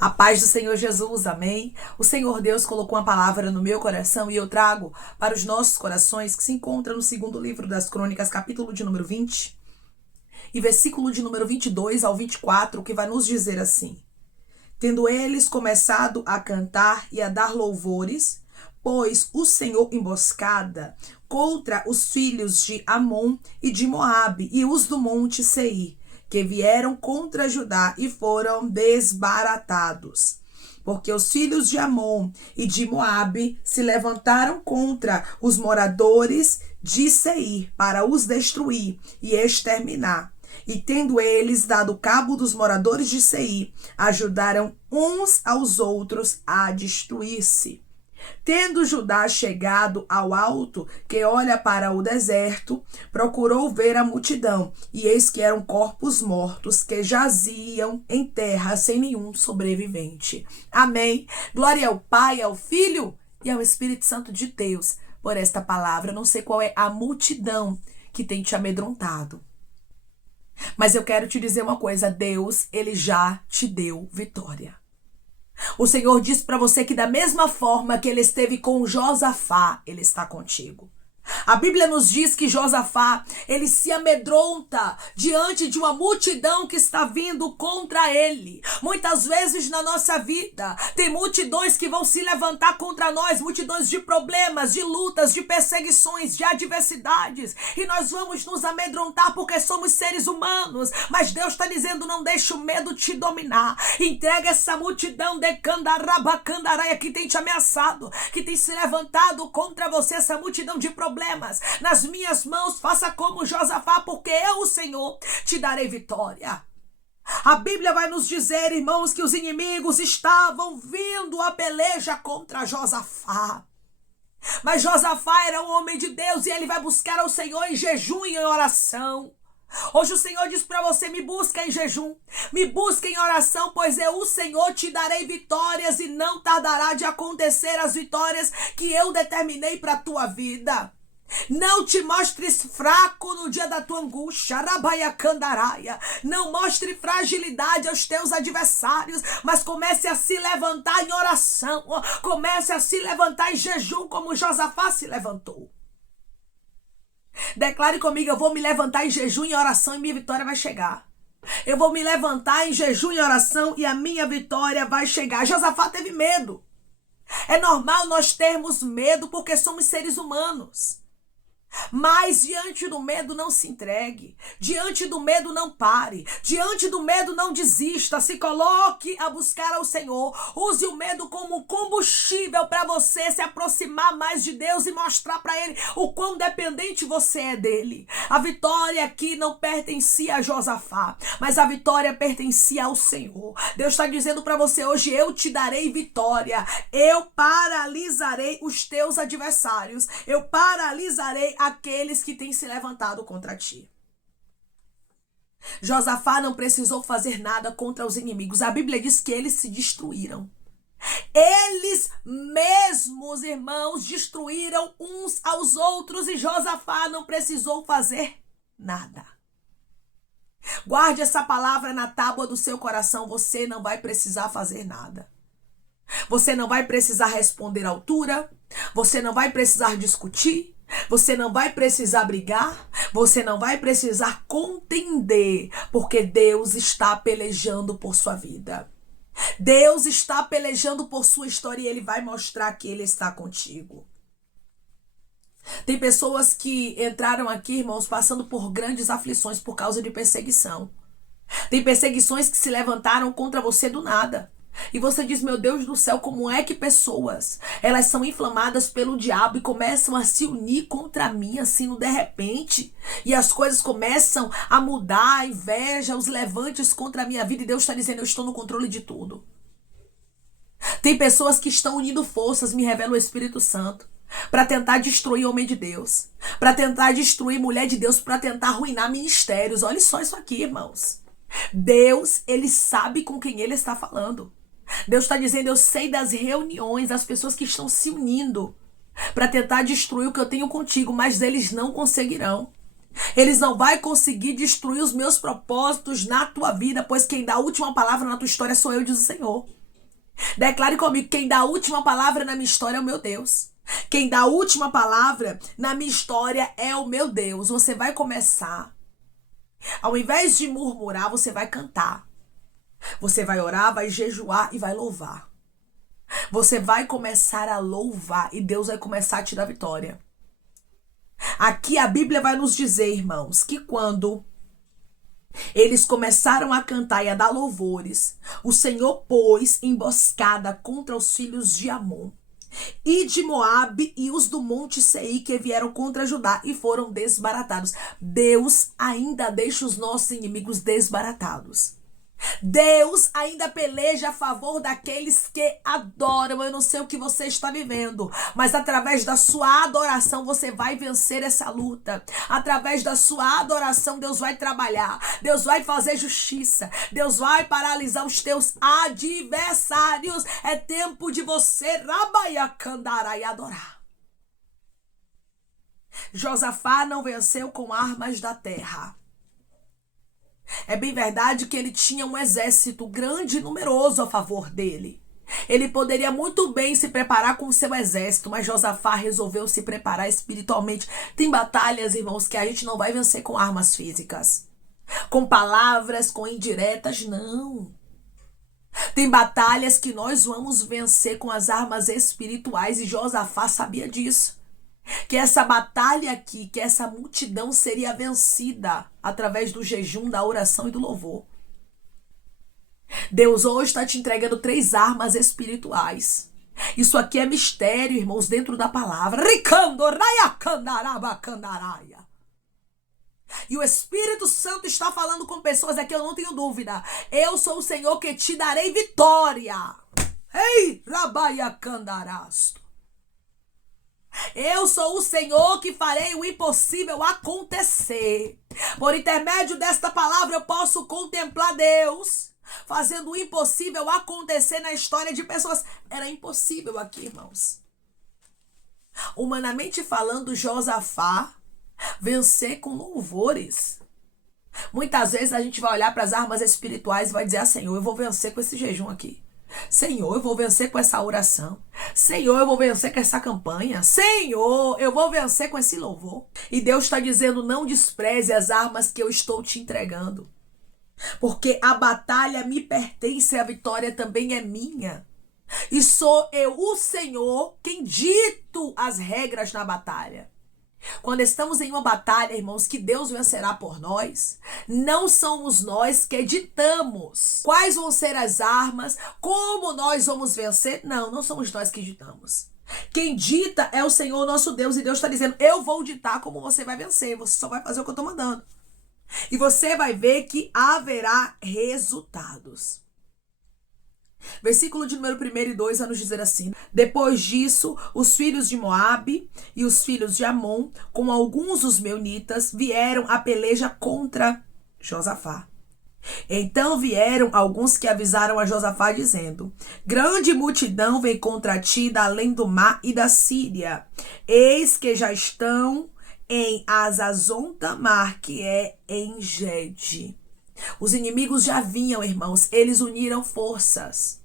A paz do Senhor Jesus, amém? O Senhor Deus colocou uma palavra no meu coração e eu trago para os nossos corações, que se encontra no segundo livro das Crônicas, capítulo de número 20, e versículo de número 22 ao 24, que vai nos dizer assim: Tendo eles começado a cantar e a dar louvores, pôs o Senhor emboscada contra os filhos de Amon e de Moabe e os do monte Seir, que vieram contra Judá e foram desbaratados. Porque os filhos de Amon e de Moabe se levantaram contra os moradores de Seir para os destruir e exterminar. E tendo eles dado cabo dos moradores de Seir, ajudaram uns aos outros a destruir-se. Tendo Judá chegado ao alto, que olha para o deserto, procurou ver a multidão, e eis que eram corpos mortos que jaziam em terra sem nenhum sobrevivente. Amém. Glória ao Pai, ao Filho e ao Espírito Santo de Deus por esta palavra. Eu não sei qual é a multidão que tem te amedrontado, mas eu quero te dizer uma coisa: Deus, ele já te deu vitória. O Senhor diz para você que da mesma forma que ele esteve com Josafá, ele está contigo. A Bíblia nos diz que Josafá, ele se amedronta diante de uma multidão que está vindo contra ele. Muitas vezes na nossa vida, tem multidões que vão se levantar contra nós, multidões de problemas, de lutas, de perseguições, de adversidades. E nós vamos nos amedrontar porque somos seres humanos. Mas Deus está dizendo: não deixe o medo te dominar. Entrega essa multidão de Candaraia que tem te ameaçado, que tem se levantado contra você, essa multidão de problemas. Nas minhas mãos, faça como Josafá, porque eu, o Senhor, te darei vitória. A Bíblia vai nos dizer, irmãos, que os inimigos estavam vindo a peleja contra Josafá. Mas Josafá era um homem de Deus e ele vai buscar ao Senhor em jejum e em oração. Hoje o Senhor diz para você: me busca em jejum, me busca em oração, pois eu, o Senhor, te darei vitórias e não tardará de acontecer as vitórias que eu determinei para a tua vida. Não te mostres fraco no dia da tua angústia. Não mostre fragilidade aos teus adversários, mas comece a se levantar em oração. Comece a se levantar em jejum como Josafá se levantou. Declare comigo: eu vou me levantar em jejum e oração e minha vitória vai chegar. Eu vou me levantar em jejum e oração e a minha vitória vai chegar. Josafá teve medo. É normal nós termos medo porque somos seres humanos. Mas diante do medo não se entregue, diante do medo não pare, diante do medo não desista, se coloque a buscar ao Senhor. Use o medo como combustível para você se aproximar mais de Deus e mostrar para Ele o quão dependente você é dele. A vitória aqui não pertencia a Josafá, mas a vitória pertencia ao Senhor. Deus está dizendo para você hoje: eu te darei vitória, eu paralisarei os teus adversários, eu paralisarei aqueles que têm se levantado contra ti. Josafá não precisou fazer nada contra os inimigos. A Bíblia diz que eles se destruíram. Eles mesmos, irmãos, destruíram uns aos outros e Josafá não precisou fazer nada. Guarde essa palavra na tábua do seu coração. Você não vai precisar fazer nada. Você não vai precisar responder à altura. Você não vai precisar discutir. Você não vai precisar brigar, você não vai precisar contender, porque Deus está pelejando por sua vida. Deus está pelejando por sua história e Ele vai mostrar que Ele está contigo. Tem pessoas que entraram aqui, irmãos, passando por grandes aflições por causa de perseguição. Tem perseguições que se levantaram contra você do nada. E você diz: meu Deus do céu, como é que pessoas, elas são inflamadas pelo diabo e começam a se unir contra mim assim no de repente, e as coisas começam a mudar, a inveja, os levantes contra a minha vida, e Deus está dizendo: eu estou no controle de tudo. Tem pessoas que estão unindo forças, me revela o Espírito Santo, para tentar destruir homem de Deus, para tentar destruir mulher de Deus, para tentar arruinar ministérios. Olha só isso aqui, irmãos. Deus, ele sabe com quem ele está falando. Deus está dizendo: eu sei das reuniões, das pessoas que estão se unindo para tentar destruir o que eu tenho contigo, mas eles não conseguirão. Eles não vão conseguir destruir os meus propósitos na tua vida, pois quem dá a última palavra na tua história sou eu, diz o Senhor. Declare comigo, quem dá a última palavra na minha história é o meu Deus. Quem dá a última palavra na minha história é o meu Deus. Você vai começar. Ao invés de murmurar, você vai cantar. Você vai orar, vai jejuar e vai louvar. Você vai começar a louvar e Deus vai começar a te dar vitória. Aqui a Bíblia vai nos dizer, irmãos, que quando eles começaram a cantar e a dar louvores, o Senhor pôs emboscada contra os filhos de Amon e de Moabe e os do monte Seir que vieram contra Judá e foram desbaratados. Deus ainda deixa os nossos inimigos desbaratados. Deus ainda peleja a favor daqueles que adoram. Eu não sei o que você está vivendo, mas através da sua adoração você vai vencer essa luta. Através da sua adoração Deus vai trabalhar, Deus vai fazer justiça, Deus vai paralisar os teus adversários. É tempo de você rabaiacandará e adorar. Josafá não venceu com armas da terra. É bem verdade que ele tinha um exército grande e numeroso a favor dele. Ele poderia muito bem se preparar com o seu exército, mas Josafá resolveu se preparar espiritualmente. Tem batalhas, irmãos, que a gente não vai vencer com armas físicas, com palavras, com indiretas, não. Tem batalhas que nós vamos vencer com as armas espirituais e Josafá sabia disso. Que essa batalha aqui, que essa multidão seria vencida através do jejum, da oração e do louvor. Deus hoje está te entregando 3 armas espirituais. Isso aqui é mistério, irmãos, dentro da palavra. E o Espírito Santo está falando com pessoas aqui, eu não tenho dúvida. Eu sou o Senhor que te darei vitória. Ei, rabaiacandarasto. Eu sou o Senhor que farei o impossível acontecer. Por intermédio desta palavra eu posso contemplar Deus fazendo o impossível acontecer na história de pessoas. Era impossível aqui, irmãos. Humanamente falando, Josafá vencer com louvores. Muitas vezes a gente vai olhar para as armas espirituais e vai dizer: ah, Senhor, eu vou vencer com esse jejum aqui. Senhor, eu vou vencer com essa oração. Senhor, eu vou vencer com essa campanha. Senhor, eu vou vencer com esse louvor. E Deus está dizendo: não despreze as armas que eu estou te entregando. Porque a batalha me pertence, a vitória também é minha. E sou eu, o Senhor, quem dito as regras na batalha. Quando estamos em uma batalha, irmãos, que Deus vencerá por nós, não somos nós que ditamos quais vão ser as armas, como nós vamos vencer. Não somos nós que ditamos. Quem dita é o Senhor nosso Deus, e Deus está dizendo: eu vou ditar como você vai vencer, você só vai fazer o que eu estou mandando. E você vai ver que haverá resultados. Versículo de número 1 e 2 vai nos dizer assim: depois disso, os filhos de Moabe e os filhos de Amon, com alguns dos meunitas, vieram a peleja contra Josafá. Então vieram alguns que avisaram a Josafá, dizendo: grande multidão vem contra ti da além do mar e da Síria. Eis que já estão em Azazon Tamar, que é em Gede. Os inimigos já vinham, irmãos, eles uniram forças.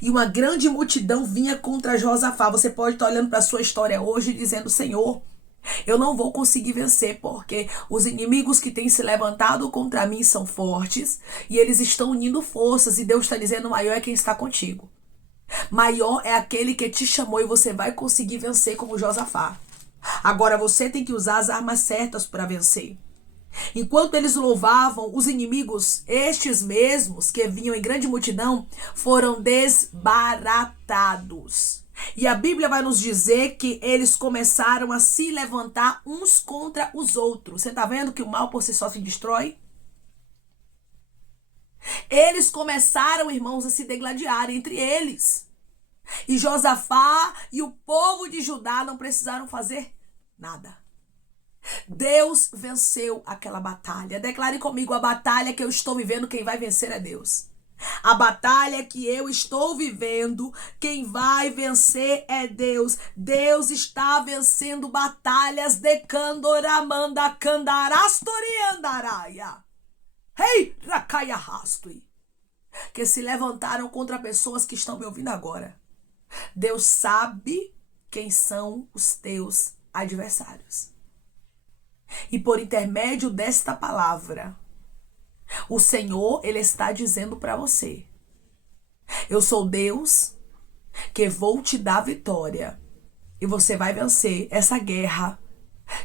E uma grande multidão vinha contra Josafá. Você pode estar olhando para a sua história hoje e dizendo: Senhor, eu não vou conseguir vencer, porque os inimigos que têm se levantado contra mim são fortes e eles estão unindo forças. E Deus está dizendo: maior é quem está contigo. Maior é aquele que te chamou e você vai conseguir vencer como Josafá. Agora você tem que usar as armas certas para vencer. Enquanto eles louvavam, os inimigos, estes mesmos que vinham em grande multidão, foram desbaratados. E a Bíblia vai nos dizer que eles começaram a se levantar uns contra os outros. Você está vendo que o mal por si só se destrói? Eles começaram, irmãos, a se degladiar entre eles. E Josafá e o povo de Judá não precisaram fazer nada. Deus venceu aquela batalha. Declare comigo: a batalha que eu estou vivendo, quem vai vencer é Deus. A batalha que eu estou vivendo, quem vai vencer é Deus. Deus está vencendo batalhas de Candoramanda Candarastori Andaraia. Rei Rakaya Rastui. que se levantaram contra pessoas que estão me ouvindo agora. Deus sabe quem são os teus adversários. E por intermédio desta palavra, o Senhor, Ele está dizendo para você: eu sou Deus que vou te dar vitória. E você vai vencer essa guerra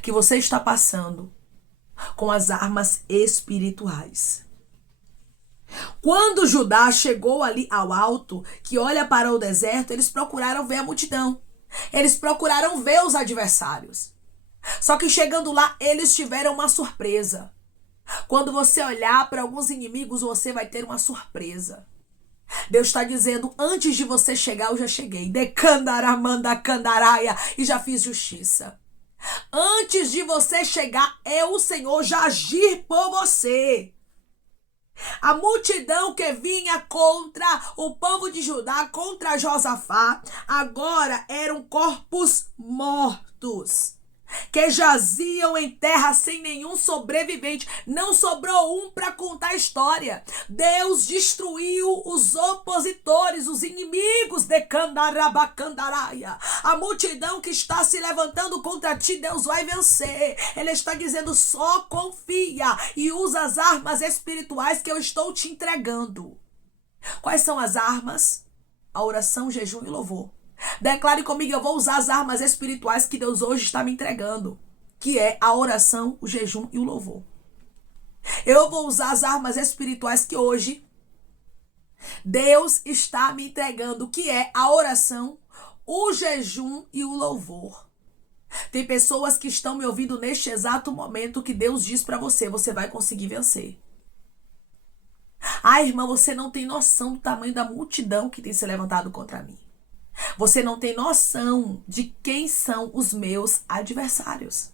que você está passando com as armas espirituais. Quando Judá chegou ali ao alto, que olha para o deserto, eles procuraram ver a multidão. Eles procuraram ver os adversários. Só que chegando lá, eles tiveram uma surpresa. Quando você olhar para alguns inimigos, você vai ter uma surpresa. Deus está dizendo: antes de você chegar, eu já cheguei. Decandaramanda candaraia, e já fiz justiça. Antes de você chegar, eu, o Senhor, já agir por você. A multidão que vinha contra o povo de Judá, contra Josafá, agora eram corpos mortos, que jaziam em terra sem nenhum sobrevivente. Não sobrou um para contar a história. Deus destruiu os opositores, os inimigos de Candarabacandaraia. A multidão que está se levantando contra ti, Deus vai vencer. Ele está dizendo: só confia e usa as armas espirituais que eu estou te entregando. Quais são as armas? A oração, o jejum e o louvor. Declare comigo: eu vou usar as armas espirituais que Deus hoje está me entregando, que é a oração, o jejum e o louvor. Eu vou usar as armas espirituais que hoje Deus está me entregando, que é a oração, o jejum e o louvor. Tem pessoas que estão me ouvindo neste exato momento que Deus diz para você: você vai conseguir vencer. Ah, irmã, você não tem noção do tamanho da multidão que tem se levantado contra mim. Você não tem noção de quem são os meus adversários.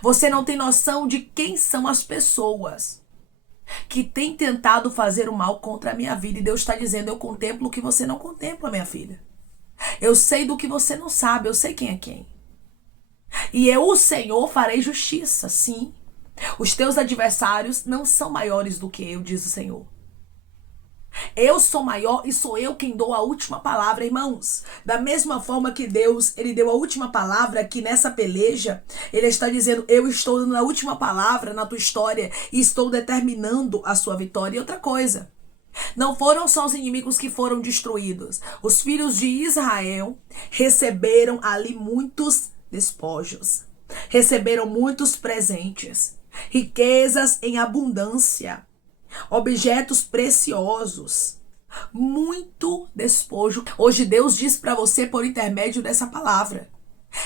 Você não tem noção de quem são as pessoas que têm tentado fazer o mal contra a minha vida. E Deus está dizendo: eu contemplo o que você não contempla, minha filha. Eu sei do que você não sabe, eu sei quem é quem. E eu, o Senhor, farei justiça, sim. Os teus adversários não são maiores do que eu, diz o Senhor. Eu sou maior e sou eu quem dou a última palavra, irmãos. Da mesma forma que Deus, Ele deu a última palavra aqui nessa peleja, Ele está dizendo: eu estou dando a última palavra na tua história e estou determinando a sua vitória. E outra coisa, não foram só os inimigos que foram destruídos. Os filhos de Israel receberam ali muitos despojos. Receberam muitos presentes, riquezas em abundância, objetos preciosos, muito despojo. Hoje Deus diz para você por intermédio dessa palavra: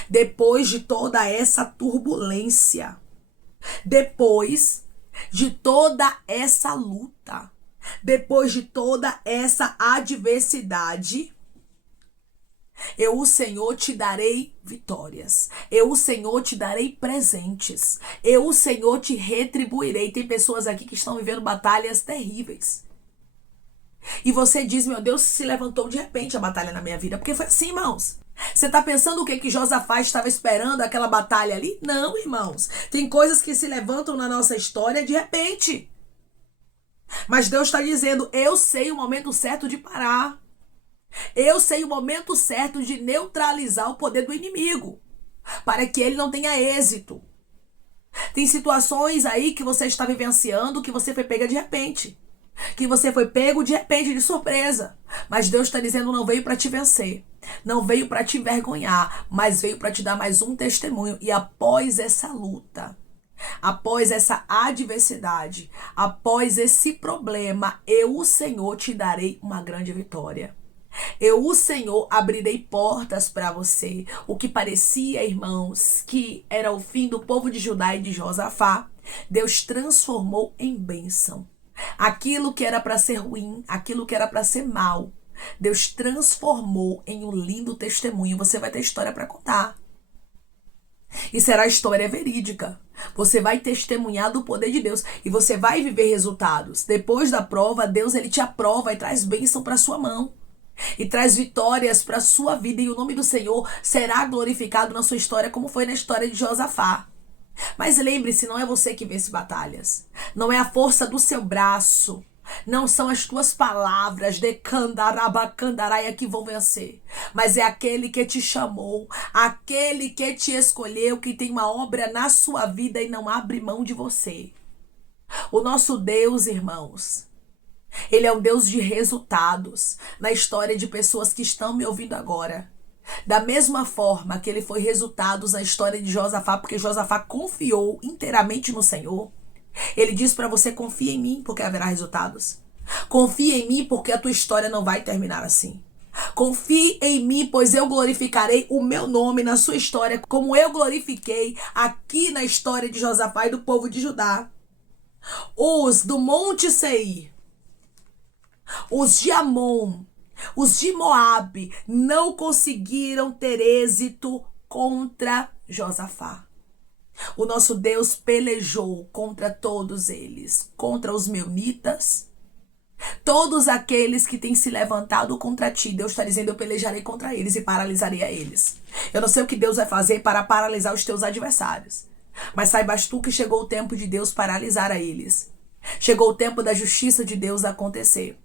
depois de toda essa turbulência, depois de toda essa luta, depois de toda essa adversidade, eu, o Senhor, te darei vitórias. Eu, o Senhor, te darei presentes. Eu, o Senhor, te retribuirei. Tem pessoas aqui que estão vivendo batalhas terríveis. E você diz: meu Deus, se levantou de repente a batalha na minha vida. Porque foi assim, irmãos. Você está pensando o que Josafá estava esperando, aquela batalha ali? Não, irmãos. Tem coisas que se levantam na nossa história de repente. Mas Deus está dizendo: eu sei o momento certo de parar. Eu sei o momento certo de neutralizar o poder do inimigo, para que ele não tenha êxito. Tem situações aí que você está vivenciando que você foi pega de repente. Que você foi pego de repente, de surpresa. Mas Deus está dizendo: não veio para te vencer. Não veio para te envergonhar, mas veio para te dar mais um testemunho. E após essa luta, após essa adversidade, após esse problema, eu, o Senhor, te darei uma grande vitória. Eu, o Senhor, abrirei portas para você. O que parecia, irmãos, que era o fim do povo de Judá e de Josafá, Deus transformou em bênção. Aquilo que era para ser ruim, aquilo que era para ser mal, Deus transformou em um lindo testemunho. Você vai ter história para contar. E será história verídica. Você vai testemunhar do poder de Deus e você vai viver resultados. Depois da prova, Deus, ele te aprova e traz bênção para sua mão. E traz vitórias para a sua vida. E o nome do Senhor será glorificado na sua história, como foi na história de Josafá. Mas lembre-se, não é você que vence batalhas. Não é a força do seu braço. Não são as tuas palavras de candarabacandaraia que vão vencer, mas é aquele que te chamou, aquele que te escolheu, que tem uma obra na sua vida e não abre mão de você. O nosso Deus, irmãos, Ele é um Deus de resultados na história de pessoas que estão me ouvindo agora. Da mesma forma que ele foi resultados na história de Josafá, porque Josafá confiou inteiramente no Senhor. Ele diz para você: confia em mim, porque haverá resultados. Confia em mim, porque a tua história não vai terminar assim. Confie em mim, pois eu glorificarei o meu nome na sua história, como eu glorifiquei aqui na história de Josafá e do povo de Judá. Os do Monte Seir, os de Amon, os de Moabe não conseguiram ter êxito contra Josafá. O nosso Deus pelejou contra todos eles, contra os meunitas, todos aqueles que têm se levantado contra ti. Deus está dizendo: eu pelejarei contra eles e paralisarei a eles. Eu não sei o que Deus vai fazer para paralisar os teus adversários, mas saibas tu que chegou o tempo de Deus paralisar a eles. Chegou o tempo da justiça de Deus acontecer.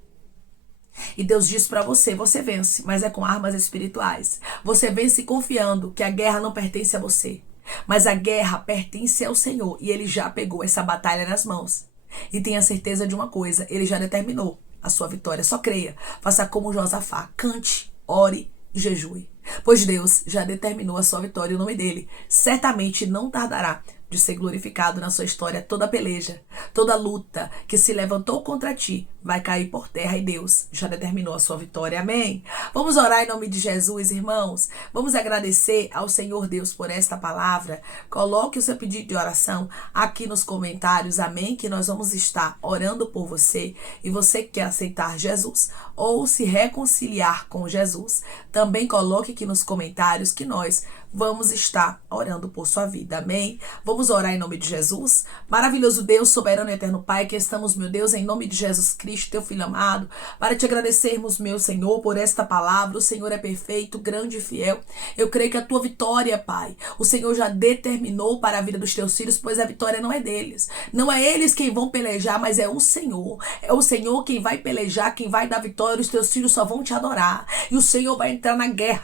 E Deus diz para você: você vence, mas é com armas espirituais. Você vence confiando que a guerra não pertence a você, mas a guerra pertence ao Senhor, e Ele já pegou essa batalha nas mãos. E tenha certeza de uma coisa: Ele já determinou a sua vitória. Só creia, faça como Josafá, cante, ore e jejue, pois Deus já determinou a sua vitória e o nome dele certamente não tardará de ser glorificado na sua história. Toda peleja, toda luta que se levantou contra ti vai cair por terra, e Deus já determinou a sua vitória. Amém? Vamos orar em nome de Jesus, irmãos. Vamos agradecer ao Senhor Deus por esta palavra. Coloque o seu pedido de oração aqui nos comentários, amém? Que nós vamos estar orando por você. E você que quer aceitar Jesus ou se reconciliar com Jesus, também coloque aqui nos comentários que nós vamos estar orando por sua vida, amém? Vamos orar em nome de Jesus. Maravilhoso Deus, soberano e eterno Pai, que estamos, meu Deus, em nome de Jesus Cristo, teu Filho amado, para te agradecermos, meu Senhor, por esta palavra. O Senhor é perfeito, grande e fiel. Eu creio que a tua vitória, Pai, o Senhor já determinou para a vida dos teus filhos, pois a vitória não é deles. Não é eles quem vão pelejar, mas é o Senhor. É o Senhor quem vai pelejar, quem vai dar vitória. Os teus filhos só vão te adorar. E o Senhor vai entrar na guerra,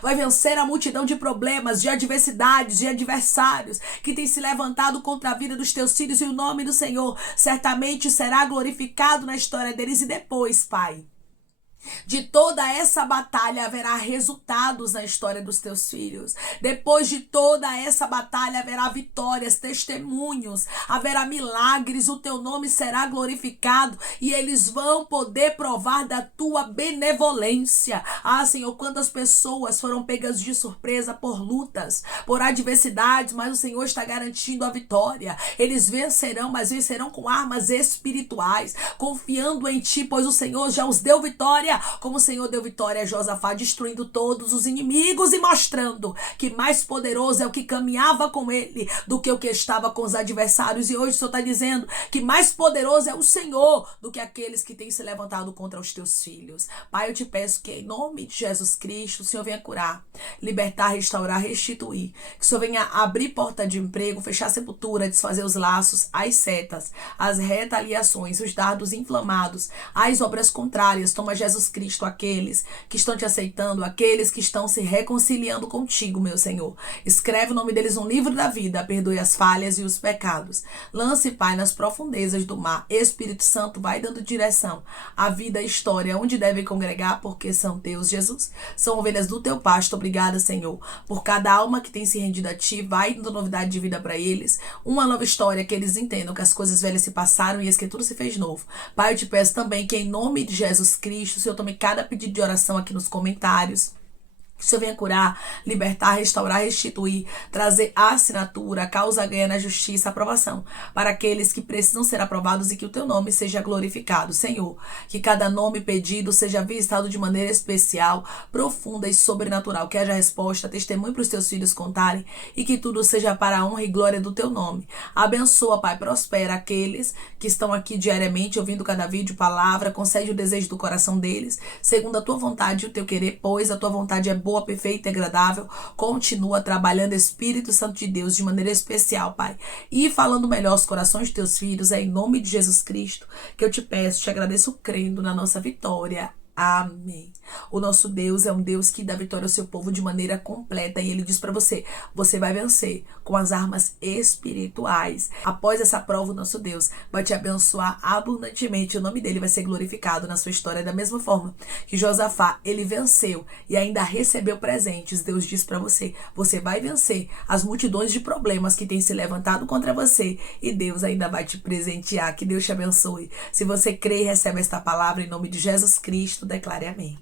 vai vencer a multidão de problemas, de adversidades, de adversários que tem se levantado contra a vida dos teus filhos, e o nome do Senhor certamente será glorificado na história deles. E depois, Pai, de toda essa batalha haverá resultados na história dos teus filhos. Depois de toda essa batalha haverá vitórias, testemunhos, haverá milagres, o teu nome será glorificado e eles vão poder provar da tua benevolência. Ah, Senhor, quantas pessoas foram pegas de surpresa por lutas, por adversidades, mas o Senhor está garantindo a vitória. Eles vencerão, mas vencerão com armas espirituais, confiando em ti, pois o Senhor já os deu vitória, como o Senhor deu vitória a Josafá, destruindo todos os inimigos e mostrando que mais poderoso é o que caminhava com ele do que o que estava com os adversários. E hoje o Senhor está dizendo que mais poderoso é o Senhor do que aqueles que têm se levantado contra os teus filhos. Pai, eu te peço que em nome de Jesus Cristo o Senhor venha curar, libertar, restaurar, restituir, que o Senhor venha abrir porta de emprego, fechar a sepultura, desfazer os laços, as setas, as retaliações, os dardos inflamados, as obras contrárias. Toma, Jesus Cristo, aqueles que estão te aceitando, aqueles que estão se reconciliando contigo, meu Senhor. Escreve o nome deles no livro da vida, perdoe as falhas e os pecados. Lance, Pai, nas profundezas do mar. Espírito Santo, vai dando direção à vida, à história, onde devem congregar, porque são teus, Jesus. São ovelhas do teu pasto. Obrigada, Senhor, por cada alma que tem se rendido a ti. Vai dando novidade de vida para eles. Uma nova história, que eles entendam que as coisas velhas se passaram e que tudo se fez novo. Pai, eu te peço também que em nome de Jesus Cristo, o Senhor tome cada pedido de oração aqui nos comentários. Que o Senhor venha curar, libertar, restaurar, restituir, trazer a assinatura, a causa ganha na justiça, a aprovação para aqueles que precisam ser aprovados e que o teu nome seja glorificado. Senhor, que cada nome pedido seja visitado de maneira especial, profunda e sobrenatural. Que haja resposta, testemunho para os teus filhos contarem e que tudo seja para a honra e glória do teu nome. Abençoa, Pai, prospera aqueles que estão aqui diariamente ouvindo cada vídeo, palavra, concede o desejo do coração deles, segundo a tua vontade e o teu querer, pois a tua vontade é boa, perfeita e agradável. Continua trabalhando, Espírito Santo de Deus, de maneira especial, Pai. E falando melhor aos corações de teus filhos, é em nome de Jesus Cristo que eu te peço, te agradeço crendo na nossa vitória. Amém. O nosso Deus é um Deus que dá vitória ao seu povo de maneira completa. E ele diz para você, você vai vencer com as armas espirituais. Após essa prova, o nosso Deus vai te abençoar abundantemente. O nome dele vai ser glorificado na sua história. Da mesma forma que Josafá, ele venceu e ainda recebeu presentes. Deus diz para você, você vai vencer as multidões de problemas que têm se levantado contra você. E Deus ainda vai te presentear. Que Deus te abençoe. Se você crê e recebe esta palavra em nome de Jesus Cristo, declare amém.